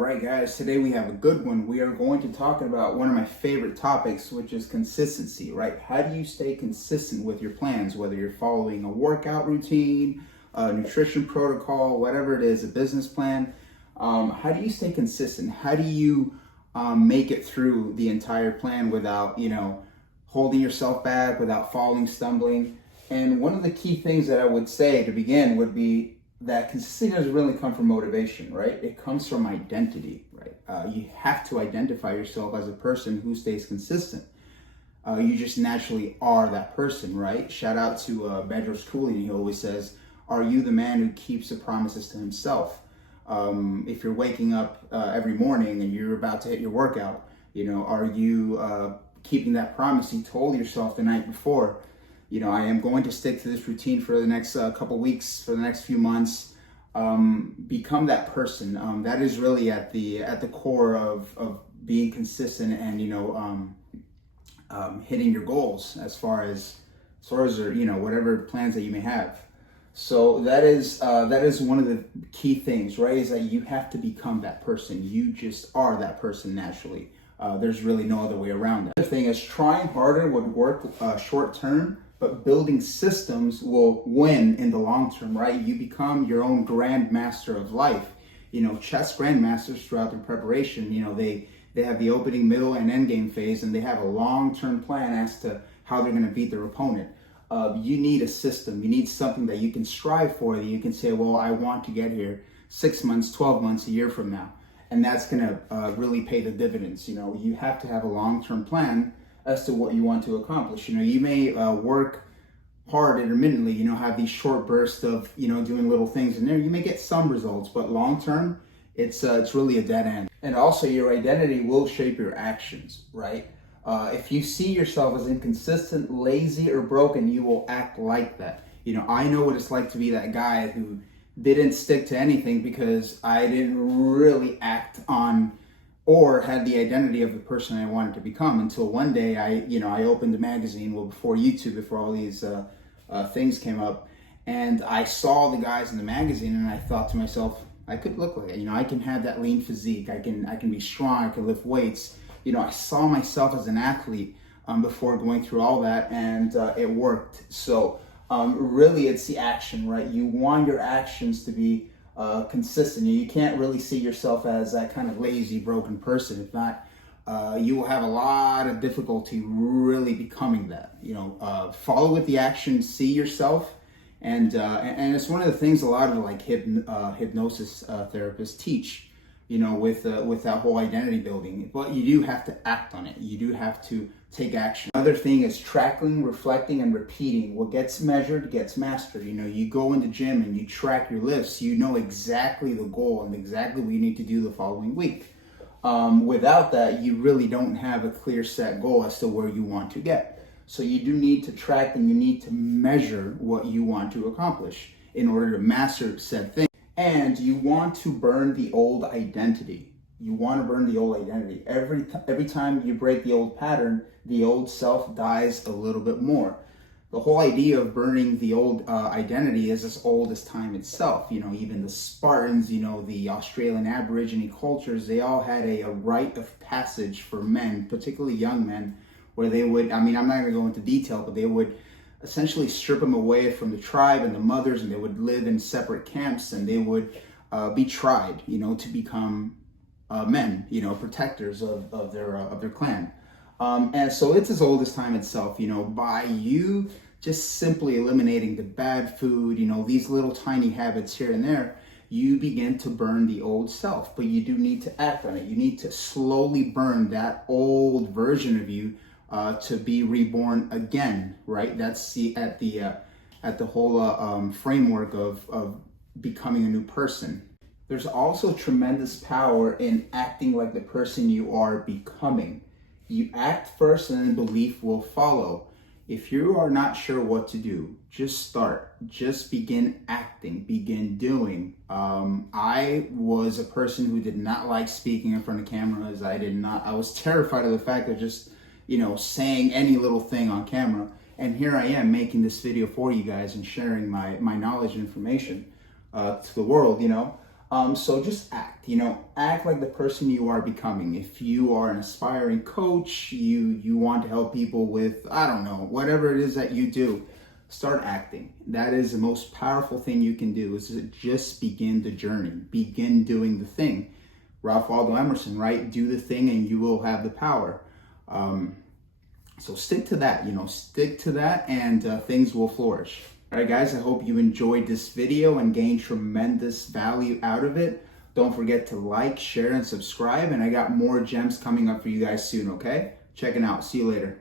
right, guys, today we have a good one. We are going to talk about one of my favorite topics, which is consistency, right? How do you stay consistent with your plans, whether you're following a workout routine, a nutrition protocol, whatever it is, a business plan? How do you stay consistent? How do you make it through the entire plan without, holding yourself back, without falling, stumbling? And one of the key things that I would say to begin would be that consistency doesn't really come from motivation, right? It comes from identity, right? You have to identify yourself as a person who stays consistent. You just naturally are that person, right? Shout out to Bedros Keuilian. He always says, "Are you the man who keeps the promises to himself?" If you're waking up every morning and you're about to hit your workout, are you keeping that promise you told yourself the night before? I am going to stick to this routine for the next couple weeks, for the next few months. Become that person. That is really at the core of being consistent and hitting your goals as far as whatever plans that you may have. So that is one of the key things, right? Is that you have to become that person. You just are that person naturally. There's really no other way around it. The other thing is trying harder would work short term, but building systems will win in the long term, right? You become your own grandmaster of life. Chess grandmasters throughout their preparation, they have the opening, middle, and end game phase, and they have a long-term plan as to how they're going to beat their opponent. You need a system. You need something that you can strive for, that you can say, well, I want to get here 6 months, 12 months, a year from now. And that's going to really pay the dividends. You have to have a long-term plan as to what you want to accomplish. You may work hard intermittently, have these short bursts of, doing little things in there. You may get some results, but long-term, it's really a dead end. And also your identity will shape your actions, right? If you see yourself as inconsistent, lazy, or broken, you will act like that. I know what it's like to be that guy who didn't stick to anything because I didn't really act on or had the identity of the person I wanted to become until one day I opened a magazine, before YouTube, before all these things came up, and I saw the guys in the magazine, and I thought to myself, I could look like it. I can have that lean physique. I can be strong. I can lift weights. I saw myself as an athlete before going through all that, and it worked. So really, it's the action, right? You want your actions to be consistent. You can't really see yourself as that kind of lazy, broken person. If not, you will have a lot of difficulty really becoming that. Follow with the action, see yourself, and it's one of the things a lot of hypnosis therapists teach. With that whole identity building, but you do have to act on it. You do have to take action. Another thing is tracking, reflecting, and repeating. What gets measured gets mastered. You go in the gym and you track your lifts. You know exactly the goal and exactly what you need to do the following week. Without that, you really don't have a clear set goal as to where you want to get. So you do need to track and you need to measure what you want to accomplish in order to master said thing. And you want to burn the old identity. You want to burn the old identity. Every time you break the old pattern, the old self dies a little bit more. The whole idea of burning the old identity is as old as time itself. Even the Spartans, the Australian Aborigine cultures, they all had a rite of passage for men, particularly young men, where they would, I'm not going to go into detail, but they would essentially strip them away from the tribe and the mothers, and they would live in separate camps, and they would be tried, to become men, protectors of their clan. And so it's as old as time itself, by you just simply eliminating the bad food, these little tiny habits here and there, you begin to burn the old self. But you do need to act on it. You need to slowly burn that old version of you to be reborn again, right? That's at the whole framework of becoming a new person. There's also tremendous power in acting like the person you are becoming. You act first and then belief will follow. If you are not sure what to do, just start. Just begin acting, begin doing. I was a person who did not like speaking in front of cameras. I was terrified of the fact of just, saying any little thing on camera. And here I am making this video for you guys and sharing my knowledge and information to the world, So just act, act like the person you are becoming. If you are an aspiring coach, you want to help people with, I don't know, whatever it is that you do, start acting. That is the most powerful thing you can do, is to just begin the journey, begin doing the thing. Ralph Waldo Emerson, right? Do the thing and you will have the power. So stick to that, and things will flourish. All right, guys, I hope you enjoyed this video and gained tremendous value out of it. Don't forget to like, share, and subscribe. And I got more gems coming up for you guys soon, okay? Checking out. See you later.